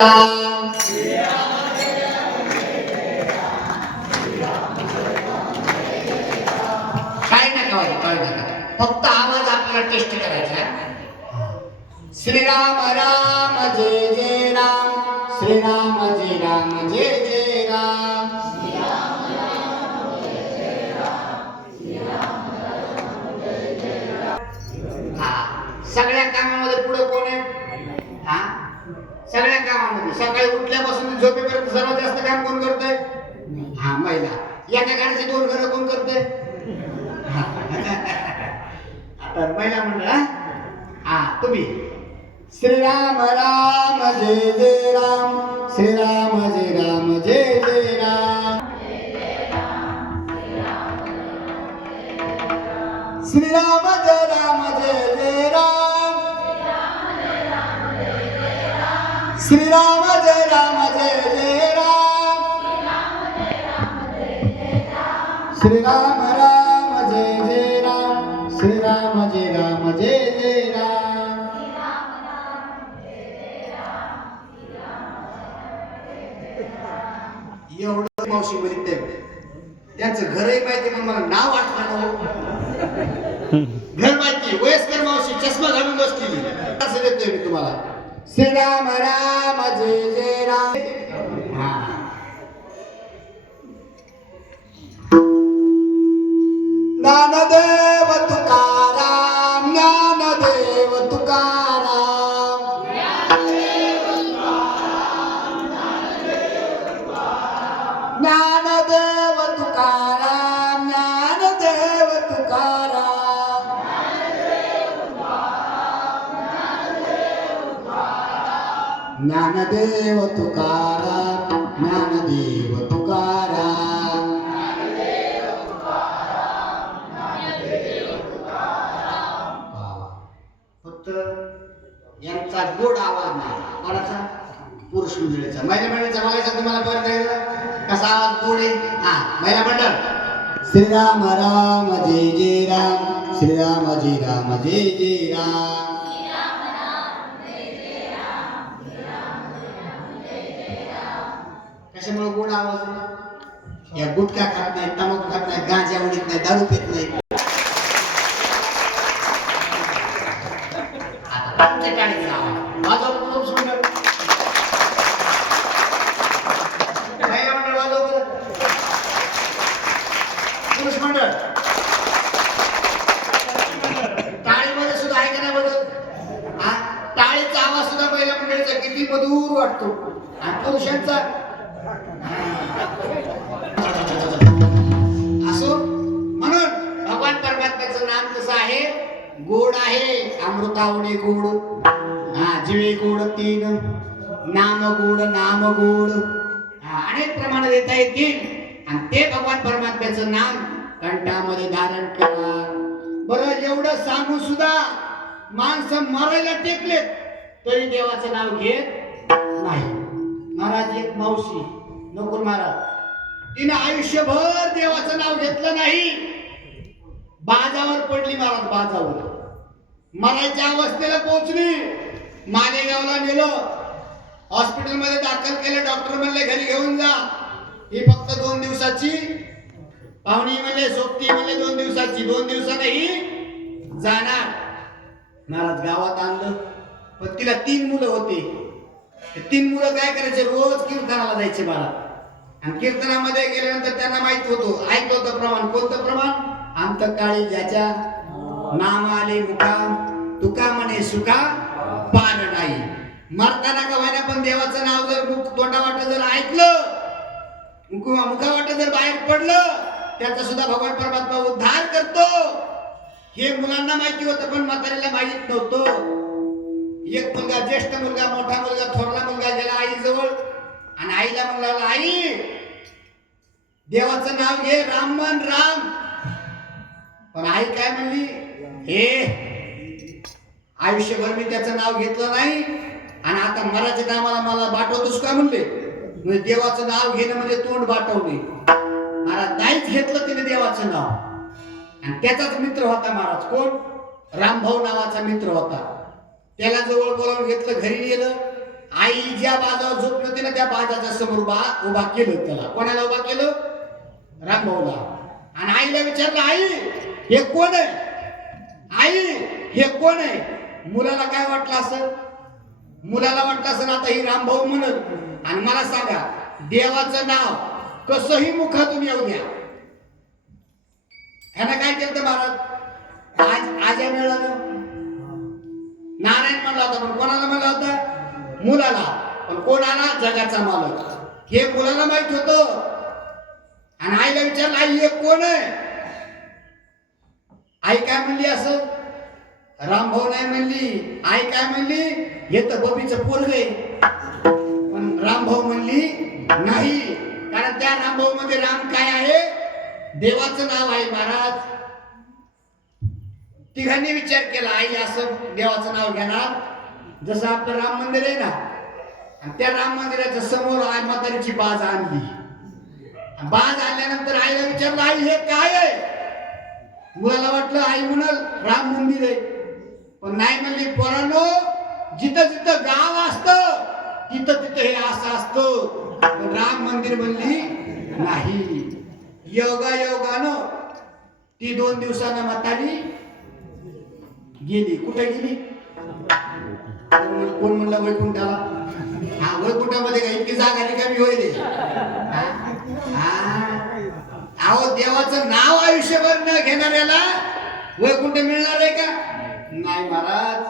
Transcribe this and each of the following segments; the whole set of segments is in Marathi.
फक्त आवाज आपल्याला टेस्ट करायचा. श्रीराम राम जय जय राम, श्रीराम जय राम जय जय राम. सगळ्या कामामध्ये पुढे कोण आहे? सगळ्या कामामध्ये सकाळी उठल्यापासून झोपेपर्यंत सर्वात जास्त काम कोण करतंय? महिला. एका गाडीचे 2 घरं कोण करतंय? आता महिला मंडळ. तुम्ही श्रीराम राम जय जय राम, श्रीराम जय राम जय जय राम. श्रीराम जय राम जय जय राम, श्रीराम जय राम जय जय राम, श्रीराम राम जय जय राम, श्रीराम जय राम जय जय राम. एवढं मावशी मध्ये त्यांचं घरही माहिती पण मला नाव आठवण. घर माहिती. वयस्कर मावशी चष्मा घालून बसलेली. असं देतोय मी तुम्हाला. श्रीराम राम जय जय राम. ज्ञानदेव तुकाराम, ज्ञानदेव तुकाराम, ज्ञानदेव तुकाराम, ज्ञानदेव तुकाराम, ज्ञानदेव तुकाराम, ज्ञानदेव तुकाराम. फक्त यांचा गोड आवाज नाही. कोणाचा? पुरुष मंडळीचा. महिला मंडळीचा बघायचा तुम्हाला परत एकदा कसा आवाज गोड आहे. महिला मंडळ. श्रीराम राम जय जय राम, श्रीराम जय राम जय जय राम. कशामुळे गोड आवाज? या गुटखा खात नाही, तंबाखू खात नाही, गांजा उडीत नाही, दारू पित नाही. पुरुष मंडळ टाळीमध्ये सुद्धा आहे का नाही बघत? टाळीचा आवाज सुद्धा महिला मंडळीचा किती मधुर वाटतो. आणि पुरुषांचा असो. म्हणून भगवान परमात्म्याचं नाम कसं आहे? गोड आहे. अमृतावणे गोड, जिवे गोड 3, नाम गोड, नाम गोड. अनेक प्रमाणे देता येतील. आणि ते भगवान परमात्म्याचं नाम कंठामध्ये धारण करा. बरं, एवढं सांगून सुद्धा माणसं मरायला टेकलेत तरी देवाचं नाव घेत नाही. महाराज एक मावशी नकुल महाराज, तिने आयुष्यभर देवाचं नाव घेतलं नाही. बाजावर पडली महाराज. बाजावर मरायच्या अवस्थेला पोहोचली. मालेगावला नेलं, हॉस्पिटलमध्ये दाखल केलं. डॉक्टर म्हणले घरी घेऊन जा, ही फक्त 2 दिवसाची. पाहुणी म्हणले, सोबती म्हणले 2 दिवसाची. 2 दिवसांनी जाणार. महाराज गावात आणलं, पण तिला 3 मुलं होते. 3 मुलं काय करायचे? रोज कीर्तनाला जायचे महाराज. आणि कीर्तनामध्ये गेल्यानंतर त्यांना माहित होतं, ऐकलं होतं प्रमाण. कोणतं प्रमाण? अंतकाळी ज्याच्या नाम आले मुका, तुका म्हणे सुका पार नाही. मरताना का व्हायना पण देवाचं नाव जर तोंडावाट जर ऐकलं, मुखावाट जर बाहेर पडलं, त्याचा सुद्धा भगवान परमात्मा उद्धार करतो. हे मुलांना माहिती होतं पण म्हातारीला माहित नव्हतं. एक मुलगा, ज्येष्ठ मुलगा, मोठा मुलगा, थोरला मुलगा गेला आई जवळ आणि आईला म्हणला, आई देवाचं नाव घे, राम म्हण, राम. पण आई काय म्हणली? हे आयुष्यभर मी त्याचं नाव घेतलं नाही आणि आता मराच्या टायमाला मला बाटवतोस का म्हणले? म्हणजे देवाचं नाव घेणं म्हणजे तोंड बाटवणे. महाराज नाहीच घेतलं तिने देवाचं नाव. आणि त्याचाच मित्र होता महाराज. कोण? रामभाऊ नावाचा मित्र होता. त्याला जवळ बोलावून घेतलं, घरी नेलं. आई ज्या बाजावर झोपली होती ना त्या बाजाच्या समोर उभा केलं. त्याला कोणाला उभा केलं? रामभाऊला. आणि आईला विचारलं, आई हे कोण आहे? आई हे कोण आहे? मुलाला काय वाटलं असं? मुलाला वाटलं असं आता ही रामभाऊ म्हणत. आणि मला सांगा, देवाचं नाव कसंही मुखातून येऊ द्या, ह्यानं काय केलं महाराज? आज्या मिळालं. नारायण म्हणला होता, पण कोणाला म्हणला होता? मुलाला. पण कोणाला? जगाचा मालक. हे मुलाला माहित होतं. आणि आईला विचारलं, आई हे कोण आहे? आई काय म्हणली? असं रामभाऊ नाही म्हणली. आई काय म्हणली? हे तर बबीचं पोरग आहे. पण रामभाऊ म्हणली नाही, कारण त्या रामभाऊ मध्ये राम काय आहे? देवाचं नाव आहे महाराज. तिघांनी विचार केला, आई असं देवाचं नाव घेणार? जसं आपलं राम मंदिर आहे ना, आणि त्या राम मंदिराच्या समोर आई म्हातारीची बाज आणली. बाज आणल्यानंतर आईला विचारलं, आई हे काय आहे? मुलाला वाटलं आई म्हणाल राम मंदिर आहे. पण नाही म्हणली, पोरांनो, जिथं जिथं गाव असतं तिथं तिथं हे असं असतं. राम मंदिर म्हणली नाही. योगायोगानं ती 2 दिवसानं म्हातारी गेली. कुठे गेली? कोण म्हणलं? वैकुंठाला. हा, वैकुंठामध्ये काही इतकी जागा रिकामी होईल? अहो, देवाचं नाव आयुष्यभर न घेणाऱ्याला वैकुंठ मिळणार आहे का? नाही महाराज.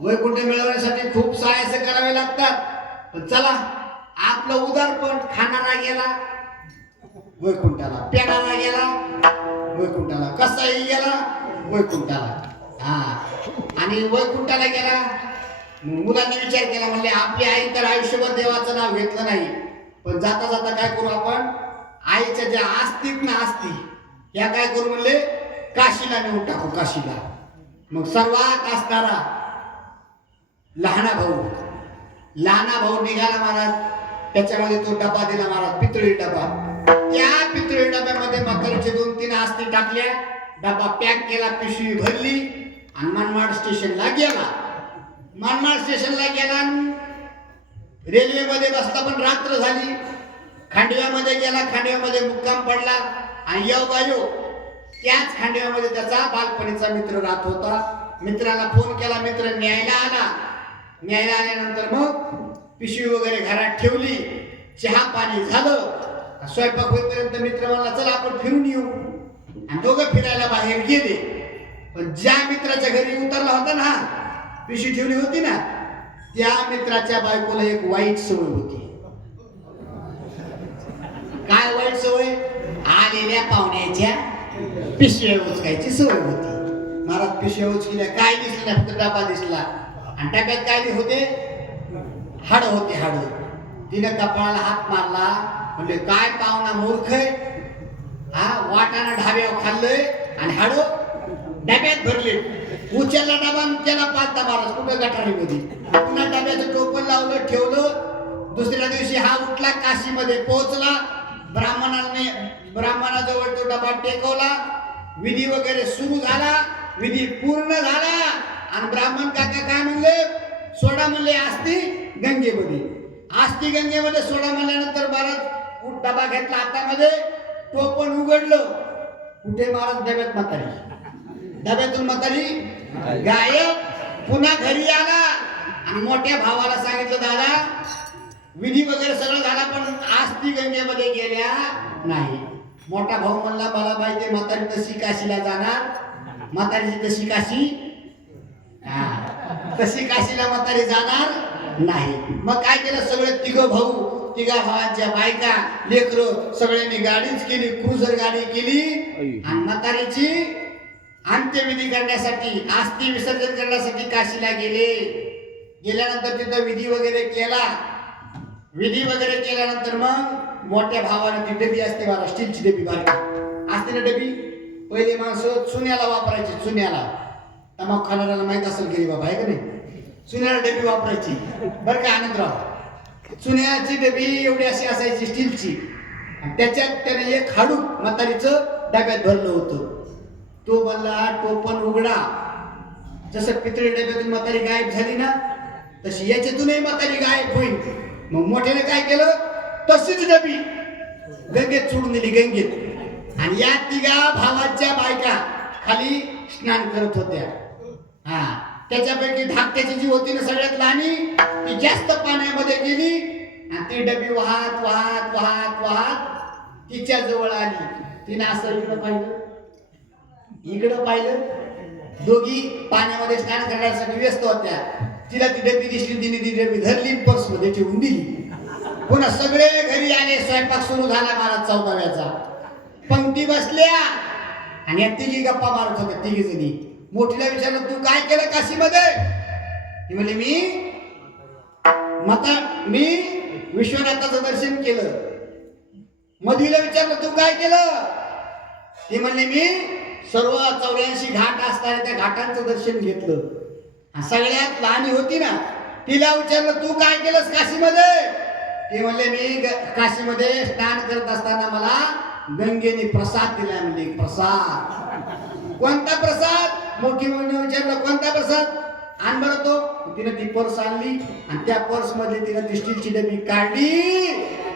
वैकुंठ मिळवण्यासाठी खूप साहस करावे लागतात. पण चला, आपलं उदारपण खाणारा गेला वैकुंठाला, पेणारा गेला वैकुंठाला, कसाही गेला वैकुंठाला. हा, आणि वैकुंठाला गेला. मुलांनी विचार केला, म्हणले आपली आई तर आयुष्यभर देवाचं नाव घेतलं नाही, पण जाता जाता काय करू आपण? आईच्या ज्या आस्तीत ना आस्ती या काय करू म्हणले? काशीला नेऊन टाकू, काशीला. मग सर्वात असणारा लहाना भाऊ निघाला महाराज. त्याच्यामध्ये तो डबा दिला महाराज, पितळी डबा. त्या पितळी डब्यामध्ये म्हातारीचे 2-3 आस्ती टाकल्या, डबा पॅक केला, पिशवी भरली आणि मनमाड स्टेशनला गेला. मनमाड स्टेशनला गेला, रेल्वेमध्ये बसला, पण रात्र झाली. खांडव्यामध्ये गेला, खांडव्यामध्ये मुक्काम पडला. आणि योगायोग त्याच खांडव्यामध्ये त्याचा बालपणीचा मित्र राहत होता. मित्राला फोन केला, मित्र न्यायला आला. न्यायला आल्यानंतर मग पिशवी वगैरे घरात ठेवली, चहा पाणी झालं. स्वयंपाक होईपर्यंत मित्र म्हणला, चला आपण फिरून येऊ. आणि दोघं फिरायला बाहेर गेले. पण ज्या मित्राच्या घरी उतरला होता ना, पिशवी ठेवली होती ना, त्या मित्राच्या बायकोला एक वाईट सवय होती. काय वाईट सवय? आलेल्या पाहुण्याच्या पिशव्या उचकायची सवय होती. महाराज पिशव्या उचकल्या, काय दिसलं नाही, फक्त डबा दिसला. आणि डब्यात काय होते? हाड होते, हाड. तिने कपाळाला हात मारला, म्हणजे काय पाहुणा मूर्ख आहे, हा वाटाणा ढाब्यावर खाल्लंय आणि हाड डब्यात भरले. उचलला डबा, त्याला पालता महाराज कुठं गटारीमध्ये. पुन्हा डब्याचं टोपण लावलं, ठेवलं. दुसऱ्या दिवशी हा उठला, काशीमध्ये पोहोचला. ब्राह्मणाजवळ तो डबा टेकवला. विधी वगैरे सुरू झाला, विधी पूर्ण झाला. आणि ब्राह्मण काका काय म्हणले? सोडा म्हणले आस्ती गंगेमध्ये. आस्ती गंगेमध्ये सोडा म्हणल्यानंतर महाराज डबा घेतला हातामध्ये, टोपण उघडलं. कुठे महाराज? डब्यात म्हातारी. डब्यातून म्हातारी गायब. पुन्हा घरी आला आणि मोठ्या भावाला सांगितलं, दादा विधी वगैरे सगळं झाला, पण आस्ती गंगेमध्ये गेल्या नाही. मोठा भाऊ म्हणला, मला माहिती म्हातारी तशी काशीला जाणार. म्हातारीची तशी काशी, तशी काशीला म्हातारी जाणार नाही. मग काय केलं? सगळे तिघा भावांच्या बायका, लेकरं सगळ्यांनी गाडीच केली, क्रुझर गाडी केली. आणि म्हातारीची अंत्यविधी करण्यासाठी, आस्ती विसर्जन करण्यासाठी काशीला गेले. गेल्यानंतर तिथं विधी वगैरे केला. विधी वगैरे केल्यानंतर मग मोठ्या भावाने ती डबी असते बघा, स्टीलची डबी बारकी असते ना डबी. पहिले माणसं चुन्याला वापरायची. चुन्याला तमाक खाणाऱ्याला माहित असेल की बाबा, आहे का नाही? चुन्याला डबी वापरायची बरं का आनंदराव. चुन्याची डबी एवढी अशी असायची स्टीलची. त्याच्यात त्याने एक हाडू म्हातारीचं डब्यात भरलं होतं. तो म्हणला, टोपण उघडा. जसं पितळी डब्यातून म्हातारी गायब झाली ना, तशी याच्यातूनही म्हातारी गायब होईल. मग मोठ्याने काय केलं, तशीच डबी गंगेत सोडून दिली, गंगेत. आणि या तिघा भावाच्या बायका खाली स्नान करत होत्या. हा, त्याच्यापैकी धाकट्याची जी होती ना सगळ्यात लहानी, ती जास्त पाण्यामध्ये गेली आणि ती डबी वाहत वाहत वाहत वाहत तिच्या जवळ आली. तिने असं इकडं पाहिलं, इकडं पाहिलं. दोघी पाण्यामध्ये स्नान करण्यासाठी व्यस्त होत्या. तिला ती डबी दिसली, तिने ती डबी धरली, पर्स मध्ये ठेवून दिली. पुन्हा सगळे घरी आले, स्वयंपाक सुरू झाला. महाराज 14व्याचा पंक्ती बसल्या आणि या तिघी गप्पा मारत होत्या, तिघी जणी. मोठीला विचारलं, तू काय केलं काशीमध्ये? ती म्हणली, मी विश्वनाथाचं दर्शन केलं. मधीला विचारलं, तू काय केलं? ती म्हणली, मी सर्व 84 घाट असताना त्या घाटांचं दर्शन घेतलं. सगळ्यात लहानी होती ना, तिला विचारलं, तू काय केलंस काशीमध्ये? ती म्हणले, मी काशीमध्ये स्नान करत असताना मला गंगेने प्रसाद दिला. म्हणजे प्रसाद. कोणता प्रसाद? मोठी मुलीने विचारलं, कोणता प्रसाद? आण बरं तो. तिने ती पर्स आणली आणि त्या पर्स मध्ये तिने ती स्टीलची डबी काढली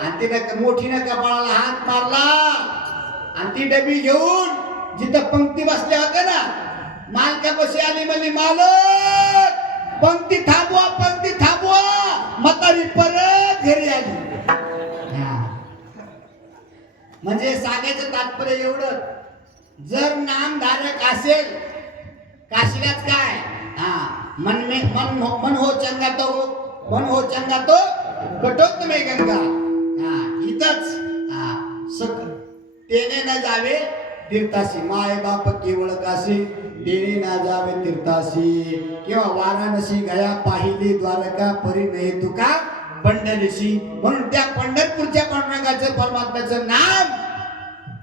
आणि तिने मोठीने कपाळाला हात मारला आणि ती डबी घेऊन जिथं पंक्ती बसल्या होत्या ना, मालकापाशी आली. म्हणली, मालक, पंक्ती थांबवा, पंक्ती थांबवा. म्हातारी परत घरी आली. म्हणजे सांगायचं तात्पर्य एवढं, जर नामधारक असेल, काशीलाच काय, मन हो चंगा तो कटोत में गंगा. इथंच तेने न जावे तीर्थासी, माय बाप केवळ काशी, तेने ना जावे तीर्थासी. किंवा वाराणसी गया पाहिली द्वारका, परी नाही तुका पंढरीशी. म्हणून त्या पंढरपूरच्या पांडुरंगाचं, परमात्म्याचं नाम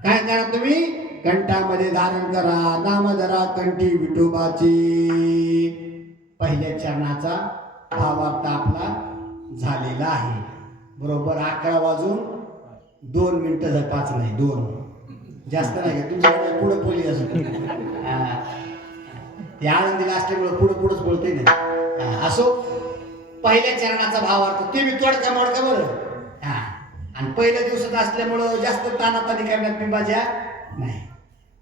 काय करा तुम्ही, कंठामध्ये धारण करा. नाम धरा कंठी विठोबाची. पहिल्या चरणाचा भावार्थ आपला झालेला आहे. बरोबर 11 वाजून 2 मिनिटं जर 5 नाही 2, जास्त नाही का तुमच्याकडे पुढं बोली असं. ते आनंदीला असल्यामुळं पुढंच बोलते ना. असो, पहिल्या चरणाचा भावार्थ ते मी तोडका मोडका बरं. आणि पहिल्या दिवसात असल्यामुळं जास्त तानातानी करण्यात मी माझ्या नाही.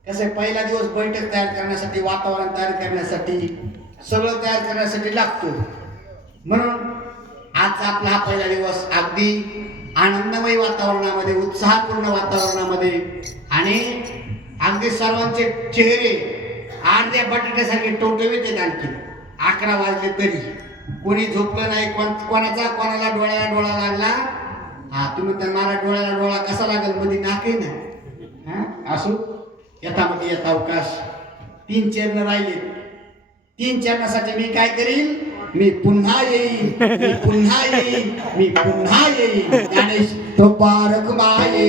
कसं पहिला दिवस बैठक तयार करण्यासाठी, वातावरण तयार करण्यासाठी, सगळं तयार करण्यासाठी लागतो. म्हणून आज आपला हा पहिला दिवस अगदी आनंदमय वातावरणामध्ये, उत्साहपूर्ण वातावरणामध्ये आणि अगदी सर्वांचे चेहरे अर्ध्या बटाट्यासारखे टवटवीत आहेत. आणखी 11 वाजले तरी कोणी झोपलं नाही. कोणाला डोळ्याला डोळा लागला. तुम्ही तर मारा डोळ्याला डोळा कसा लागेल, मध्ये नाके ना. असो, यथामध्ये यथा अवकाश. 3 चरण राहिले. 3 चरणासाठी मी काय करीन, मी पुन्हा येईन, मी पुन्हा येईन, मी पुन्हा येईन. गणेश तो पारख माये,